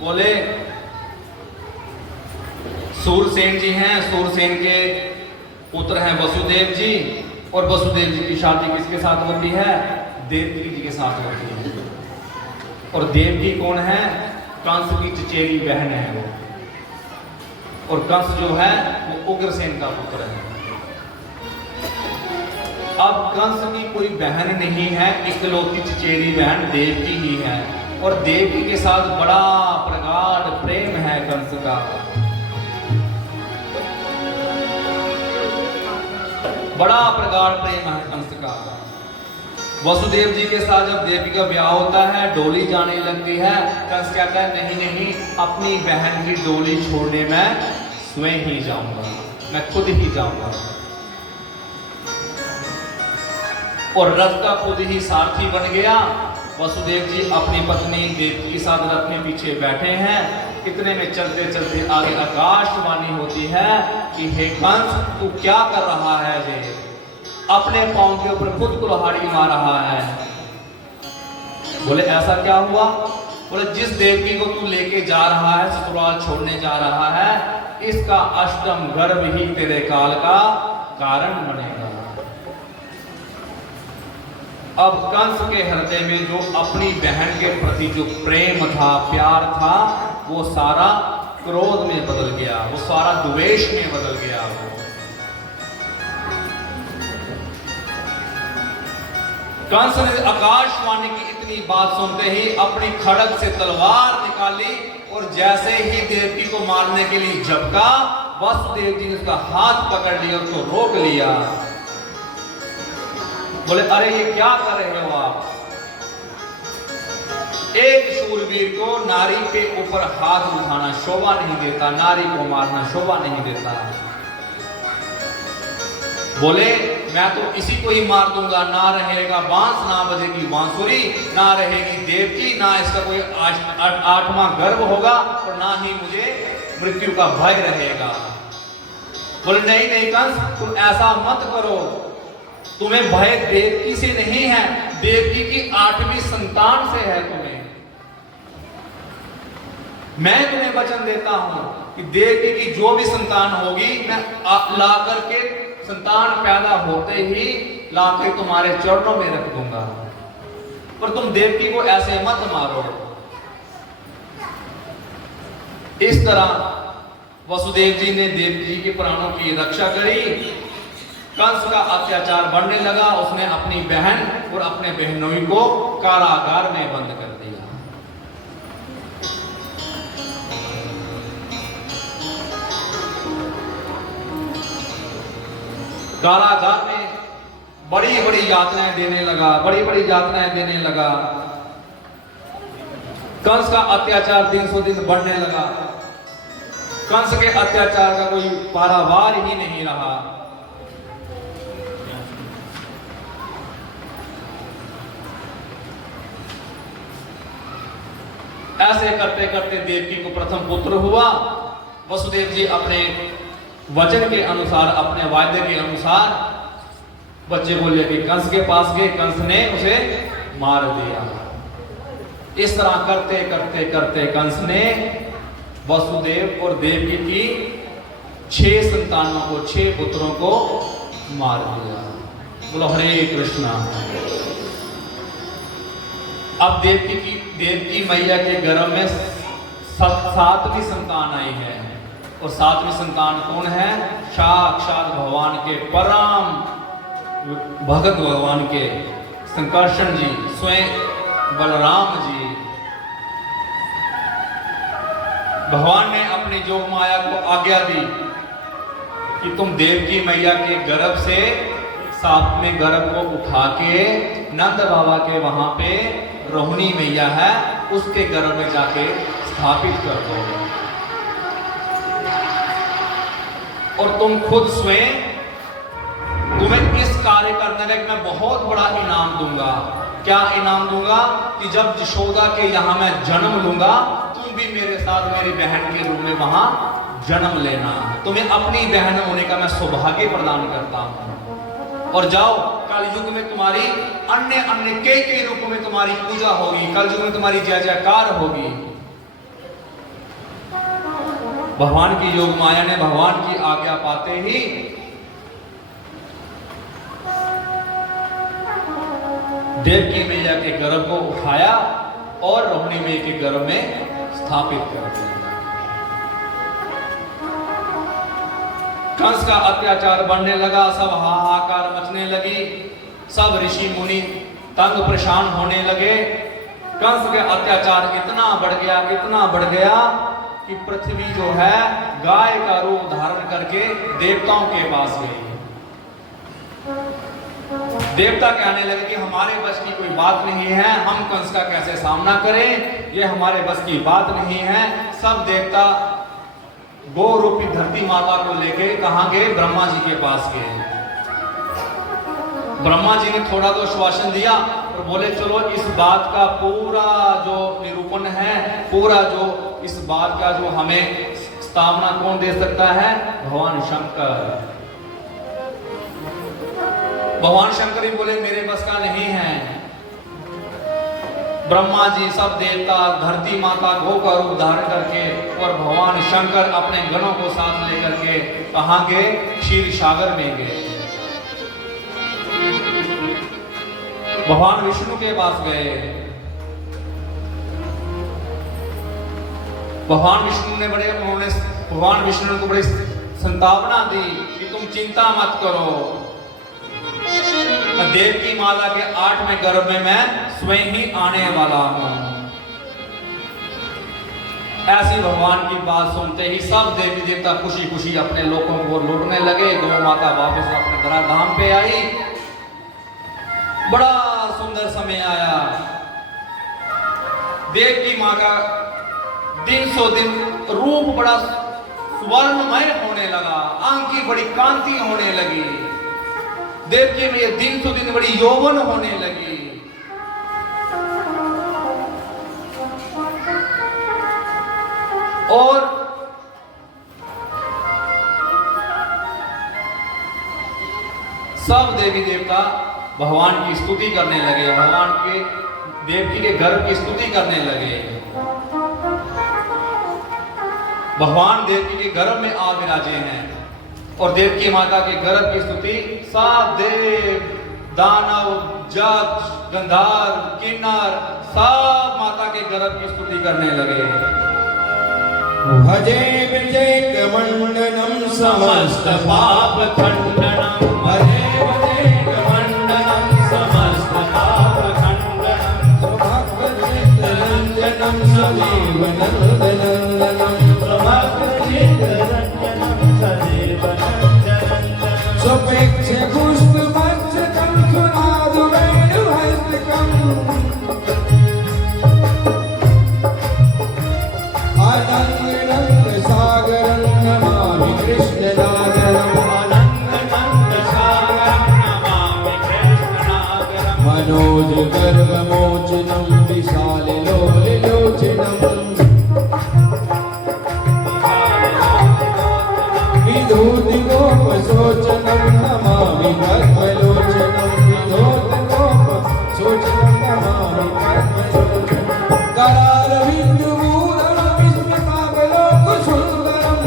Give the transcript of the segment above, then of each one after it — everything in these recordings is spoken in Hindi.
बोले सूरसेन जी हैं, सूरसेन के पुत्र हैं वसुदेव जी, और वसुदेव जी की शादी किसके साथ होती है? देवकी जी के साथ होती है। और देवकी कौन है? कंस की चचेरी बहन है वो, और कंस जो है वो उग्रसेन का पुत्र है। अब कंस की कोई बहन नहीं है, इकलौती चचेरी बहन देवकी ही है, और देवकी के साथ बड़ा प्रगाढ़ प्रेम है कंस का। बड़ा प्रगाढ़ प्रेम है कंस का। वसुदेव जी के साथ जब देवकी का ब्याह होता है, डोली जाने लगती है, कंस कहता है नहीं नहीं, अपनी बहन की डोली छोड़ने में स्वयं ही जाऊंगा, मैं खुद ही जाऊंगा। और रथ का खुद ही सारथी बन गया। वसुदेव जी अपनी पत्नी देवकी के साथ रथ में पीछे बैठे हैं। इतने में चलते चलते आगे आकाशवाणी होती है कि हे कंस, तू क्या कर रहा है? रे अपने पांव के ऊपर खुद कुल्हाड़ी मार रहा है। बोले ऐसा क्या हुआ? बोले जिस देवकी को तू लेके जा रहा है, ससुराल छोड़ने जा रहा है, इसका अष्टम गर्भ ही तेरे काल का कारण बनेगा। अब कंस के हृदय में जो अपनी बहन के प्रति जो प्रेम था, प्यार था, वो सारा क्रोध में बदल गया, वो सारा द्वेष में बदल गया। कंस ने आकाशवाणी की इतनी बात सुनते ही अपनी खड़ग से तलवार निकाली, और जैसे ही देवकी को मारने के लिए झपका, वसुदेव जी ने उसका हाथ पकड़ लिया, उसको रोक लिया। बोले अरे ये क्या कर रहे हो आप? एक शूरवीर को नारी के ऊपर हाथ उठाना शोभा नहीं देता, नारी को मारना शोभा नहीं देता। बोले मैं तो इसी को ही मार दूंगा, ना रहेगा बांस, ना बजेगी बांसुरी, ना रहेगी देवकी, ना इसका कोई आठवां गर्भ होगा, और ना ही मुझे मृत्यु का भय रहेगा। बोले नहीं नहीं कंस, तुम ऐसा मत करो, तुम्हें भय देवकी से नहीं है, देवकी की 8वीं संतान से है तुम्हें। मैं तुम्हें वचन देता हूं कि देवकी की जो भी संतान होगी, मैं ला करके संतान पैदा होते ही लाकर तुम्हारे चरणों में रख दूंगा, पर तुम देवकी को ऐसे मत मारो। इस तरह वसुदेव जी ने देवकी जी के प्राणों की रक्षा करी। कंस का अत्याचार बढ़ने लगा, उसने अपनी बहन और अपने बहनोई को कारागार में बंद कर दिया। कारागार में बड़ी बड़ी यातनाएं देने लगा, बड़ी बड़ी यातनाएं देने लगा। कंस का अत्याचार दिन सो दिन बढ़ने लगा। कंस के अत्याचार का कोई पारावार ही नहीं रहा। ऐसे करते करते देवकी को प्रथम पुत्र हुआ। वसुदेव जी अपने वचन के अनुसार, अपने वायदे के अनुसार बच्चे को लेकर कंस के पास गए। कंस ने उसे मार दिया। इस तरह करते करते करते कंस ने वसुदेव और देवकी की 6 संतानों को, 6 पुत्रों को मार दिया। बोलो हरे कृष्णा। अब देवकी मैया के गर्भ में 7वीं संतान आई है, और 7वीं संतान कौन है? साक्षात भगवान के परम भगत, भगवान के संकर्षण जी, स्वयं बलराम जी। भगवान ने अपनी जोग माया को आज्ञा दी कि तुम देवकी मैया के गर्भ से 7वें गर्भ को उठा के नंद बाबा के वहां पे रोहिणी मैया है, उसके गर्भ में जाके स्थापित कर दो, और तुम खुद स्वयं, तुम्हें इस कार्य करने में मैं बहुत बड़ा इनाम दूंगा। क्या इनाम दूंगा? कि जब यशोदा के यहां मैं जन्म लूंगा, तुम भी मेरे साथ मेरी बहन के रूप में वहां जन्म लेना। तुम्हें अपनी बहन होने का मैं सौभाग्य प्रदान करता हूं। और जाओ, कल युग में तुम्हारी अन्य अन्य कई रूपों में तुम्हारी पूजा होगी, कल युग में तुम्हारी जय जयकार होगी। भगवान की योग माया ने भगवान की आज्ञा पाते ही देवकी मैया के गर्भ को उठाया और रोहिणी मैया के गर्भ में स्थापित कर दिया। कंस का अत्याचार बढ़ने लगा, सब हाहाकार मचने लगी, सब ऋषि मुनि तंग परेशान होने लगे। कंस के अत्याचार इतना बढ़ गया कि पृथ्वी जो है गाय का रूप धारण करके देवताओं के पास गई। देवता कहने लगे कि हमारे बस की कोई बात नहीं है, हम कंस का कैसे सामना करें, ये हमारे बस की बात नहीं है। सब देवता गो रूपी धरती माता को लेके कहां गए? ब्रह्मा जी के पास गए। ब्रह्मा जी ने थोड़ा तो आश्वासन दिया और बोले चलो इस बात का पूरा जो निरूपण है, पूरा जो इस बात का जो हमें स्थापना कौन दे सकता है? भगवान शंकर। भगवान शंकर ही बोले मेरे बस का नहीं है। ब्रह्मा जी, सब देवता, धरती माता गो का रूप धारण करके और भगवान शंकर अपने गणों को साथ लेकर के कहां गए? क्षीर सागर में गए। भगवान विष्णु के पास गए। भगवान विष्णु को बड़ी संतावना दी कि तुम चिंता मत करो, देवकी माता के 8वें गर्भ में मैं स्वयं ही आने वाला हूं। ऐसी भगवान की बात सुनते ही सब देवी देवता खुशी खुशी अपने लोगों को लूटने लगे। गौ माता वापस अपने धराधाम पे आई। बड़ा सुंदर समय आया। देवकी माँ का दिन सो दिन रूप बड़ा स्वर्णमय होने लगा, आंख की बड़ी कांति होने लगी। देवकी में ये दिन सो दिन बड़ी यौवन होने लगी। और सब देवी देवता भगवान की स्तुति करने लगे, भगवान के देवकी के गर्भ की स्तुति करने लगे। भगवान देवकी के गर्भ में आ विराजे हैं और देवकी माता के गर्भ की स्तुति सब देव, दानव, जक्ष, गंधर्व, किन्नर सब माता के गर्भ की स्तुति करने लगे। भजे विजय मंडनम समस्त पाप खंडनम, भजे विजय मंडनम समस्त पाप खंडनम, सुभक्त चित्त रंजनम सदैव नंदनंदनम, सुभक्त चित्त रंजनम सदैव नंदनंदनम, सुपेक्ष पुष्प मस्तकम सुनादु वेणुहस्तकम, मनोज गर्भ मोचनम विशाल लोल लोचनम, विधूति गोप सोचनम नमामि पद्मलोचनम, विधूति गोप सोचनम नमामि पद्मलोचनम, करारविंद मूलम विस्मयावलोक सुंदरम,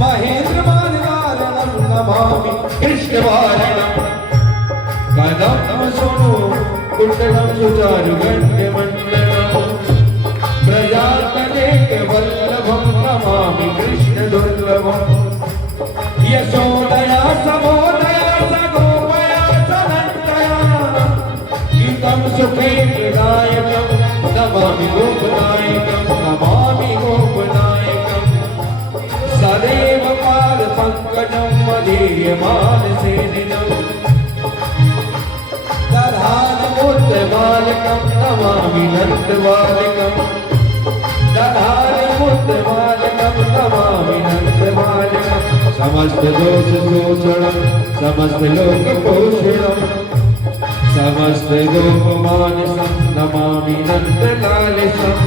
महेंद्र मानवारणम नमामि कृष्णवारणम, कदम सुनो कुंडलम सुचारु गण्य मंडलम, प्रजापतेक वल्लभम नमामि कृष्ण दुर्लभम, यशोदया समोदया सगोपया सनंदया, गीतम सुखेन्द्रदायकम नमामि गोपनायकम, नमामि गोपनायकम, सदैव पाद पंकजम मदीयमान सेनिनम, बालकम नमामि नंदबालकम, बालकम नमामि नंदबालकम, समस्त दोष शोषणम समस्त लोक पोषणम, समस्त लोक मानसम नमामि नंदलालिसम,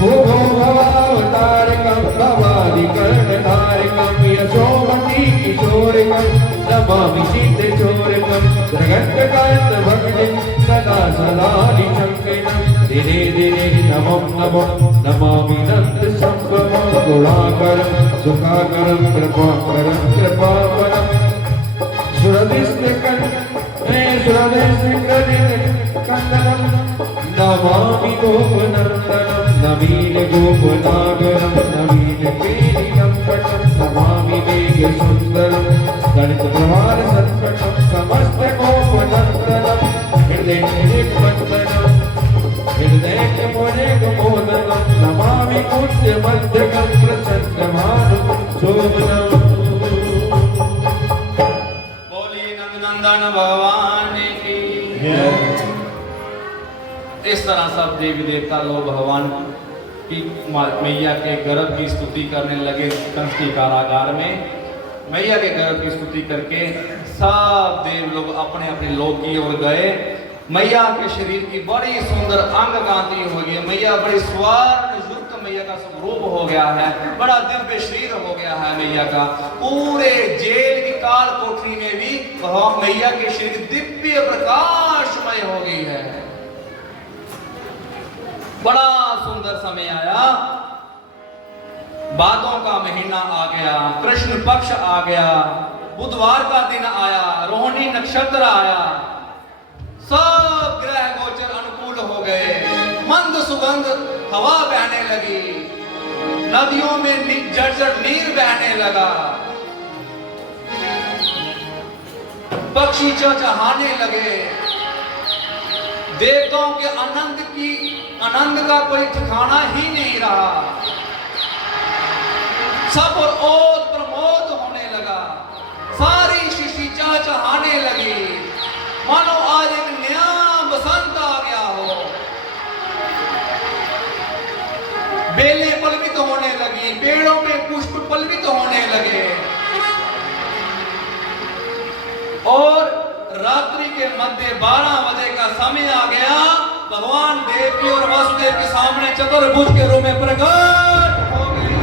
भूभो भवावतारकम भवादि कर्णधारकम, यशोमती किशोरकम नमामि शीतचोरकम, जगत्कांत भक्तिं सदा सदानिशंकनम, दिने दिने नमो नमो नमामि नंद संभवम, गुणाकरं सुखाकरं कृपाकरं कृपाकरं सुरदिष्टिकन्दनं नमामि गोपनन्दनं नवीन गोपनागरं नवीन केलिनं पटं नमामि मेघसुन्दरं दलितप्रभार सत्पटं समस्त गोपनन्दनं हृदयनिर्वन्दनं हृदयमुनिगमोदनं नमामि कुञ्जमध्यगं प्रसन्नभानुं शोभनम्। बोलिए नंदनंदन भगवान की। इस तरह सब देवी देवता लोग भगवान की मैया के गर्भ की स्तुति करने लगे। कंस की कारागार में मैया के गर्भ की स्तुति करके सब देव लोग अपने अपने लोक की ओर गए। मैया के शरीर की बड़ी सुंदर अंग कांति हो गई। मैया बड़ी स्वर्ण युक्त मैया का स्वरूप हो गया है। बड़ा दिव्य शरीर हो गया है मैया का। पूरे जेल की काल कोठरी में भी मैया के शरीर दिव्य प्रकाशमय हो गई है। बड़ा सुंदर समय आया। बादों का महीना आ गया, कृष्ण पक्ष आ गया, बुधवार का दिन आया, रोहिणी नक्षत्र आया। सब ग्रह गोचर अनुकूल हो गए। मंद सुगंध हवा बहने लगी। नदियों में जर्जर नीर बहने लगा। पक्षी चहचहाने लगे। देवताओं के आनंद का कोई ठिकाना ही नहीं रहा। सब ओत प्रमोद होने लगा। सारी शिशि चहचहाने लगी, मानो आज एक नया बसंत आ गया हो। बेलें पल्लवित होने लगी, पेड़ों में पुष्प पल्लवित होने लगे। और रात्रि के मध्य 12 बजे का समय आ गया। भगवान देवकी और वसुदेव के सामने चतुर्भुज के रूप में प्रकट हो गए।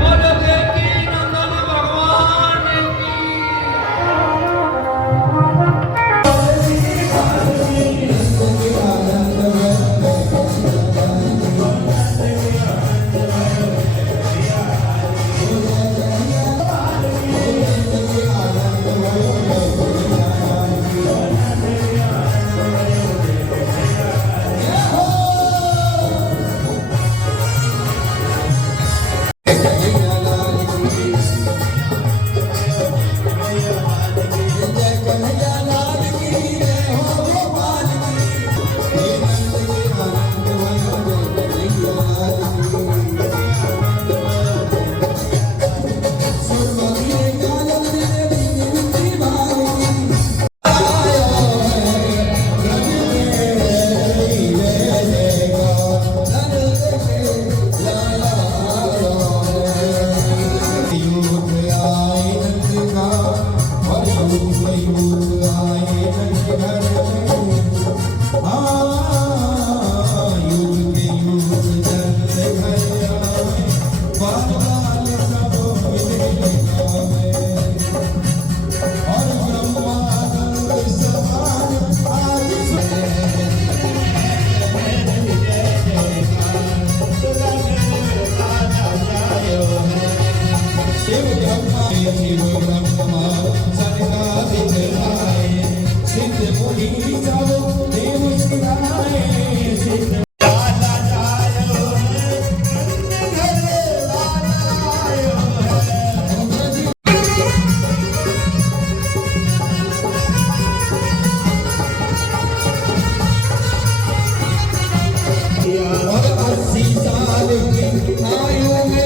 बोलो देवकी नंदन भगवान की। और 80 साल की आयु में